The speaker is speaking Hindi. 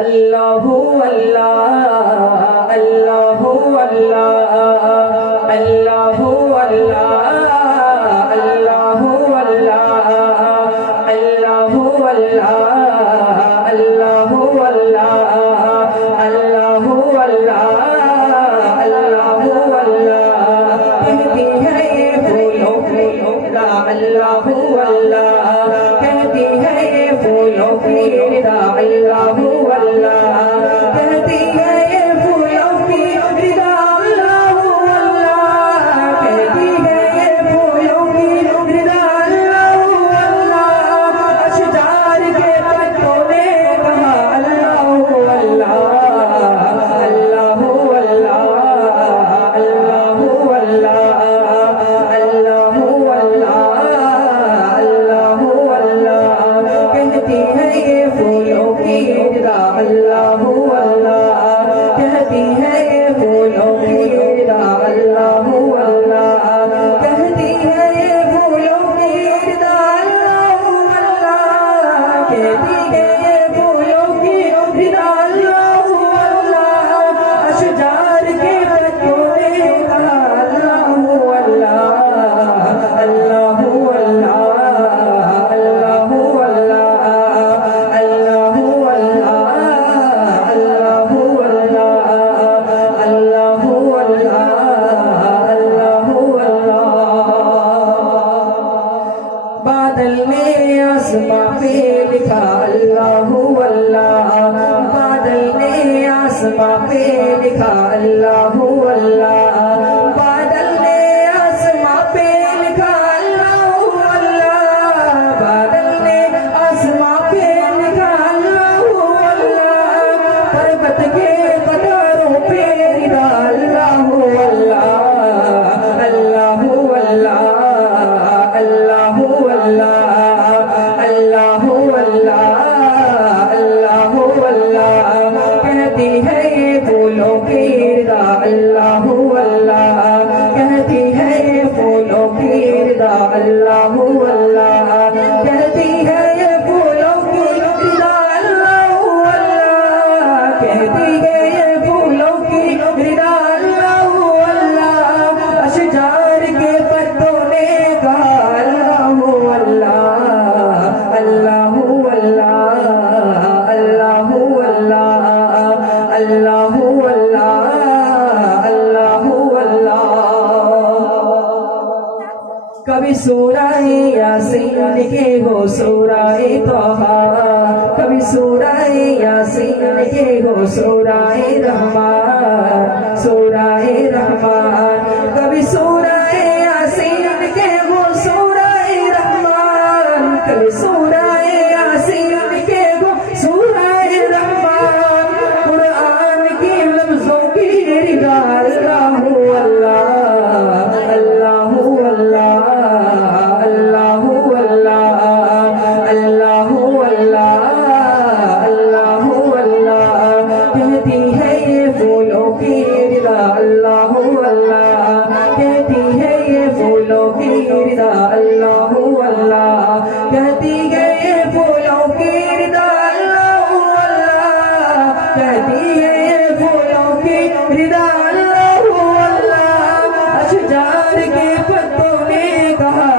अल्लाहु अल्लाह अल्लाहु अल्लाह अल्लाहु अल्लाह अल्लाहु अल्लाह अल्लाहु अल्लाह अल्लाहु अल्लाह अल्लाहु अल्लाह अल्लाहु अल्लाह कहती है ये फूलों की निदा अल्लाहु अल्लाह कहती है ये फूलों की निदा अल्लाहु अल्लाह कहती है ये फूलों की निदा अल्लाहु अल्लाह कहती है ये फूलों की निदा अल्लाहु अल्लाह अशजार के पत्तों ने कहा अल्लाहु अल्लाह अल्लाहु अल्लाह अल्लाहु अल्लाह अल्लाहु अल्लाह अल्लाहु अल्लाह कहती है ये फूलों की निदा अल्लाहु अल्लाह कहती है ये फूलों की निदा अल्लाहु अल्लाह कहती है ये फूलों की निदा अल्लाहु अल्लाह कहती है ये फूलों की निदा अल्लाहु अल्लाह अशजार के पत्तों ने कहा अल्लाहु अल्लाह अल्लाहु अल्लाह अल्लाहु अल्लाह अल्लाहु अल्लाह अल्लाहु अल्लाह अल्लाहु अल्लाह अल्लाहु अल्लाह बादल ने आसमां पे लिखा अल्लाहु अल्लाह बादल ने आसमां पे लिखा अल्लाहु अल्लाह बादल ने आसमां पे लिखा अल्लाहु अल्लाह बादल ने आसमां पे लिखा अल्लाहु अल्लाह पर्वत के कतारों पे निदा अल्लाहु अल्लाह अल्लाहु अल्लाह अल्लाहु अल्लाह अल्लाहु अल्लाह अल्लाहु अल्लाह कहती है ये फूलों की निदा अल्लाहु अल्लाह कहती है ये फूलों की निदा अल्लाहु अल्लाह कहती है ये फूलों की निदा अल्लाहु अल्लाह कहती है ये फूलों की निदा अल्लाहु अल्लाह अशजार के पत्तों ने कहा अल्लाहु अल्लाह अल्लाहु अल्लाह अल्लाहु अल्लाह अल्लाहु अल्लाह अल्लाहु अल्लाह कभी सूरह यासीन के हो सूरह तोहा कभी सूरह यासीन के हो सूरह रहमान सूरह रहमान कभी सूरह यासीन के हो सूरह रहमान कभी सूरह यासीन के हो सूरह रहमान कुरान के लफ्जों की निदा अल्लाहु अल्लाह अल्लाहु अल्लाह अल्लाहु अल्लाह अल्लाहु अल्लाह अल्लाहु अल्लाह कहती है ये फूलों की निदा अल्लाहु अल्लाह कहती है ये फूलों की निदा अल्लाहु अल्लाह कहती है ये फूलों की निदा अल्लाहु अल्लाह कहती है ये फूलों की निदा अल्लाहु अल्लाह अशजार के पत्तों ने कहा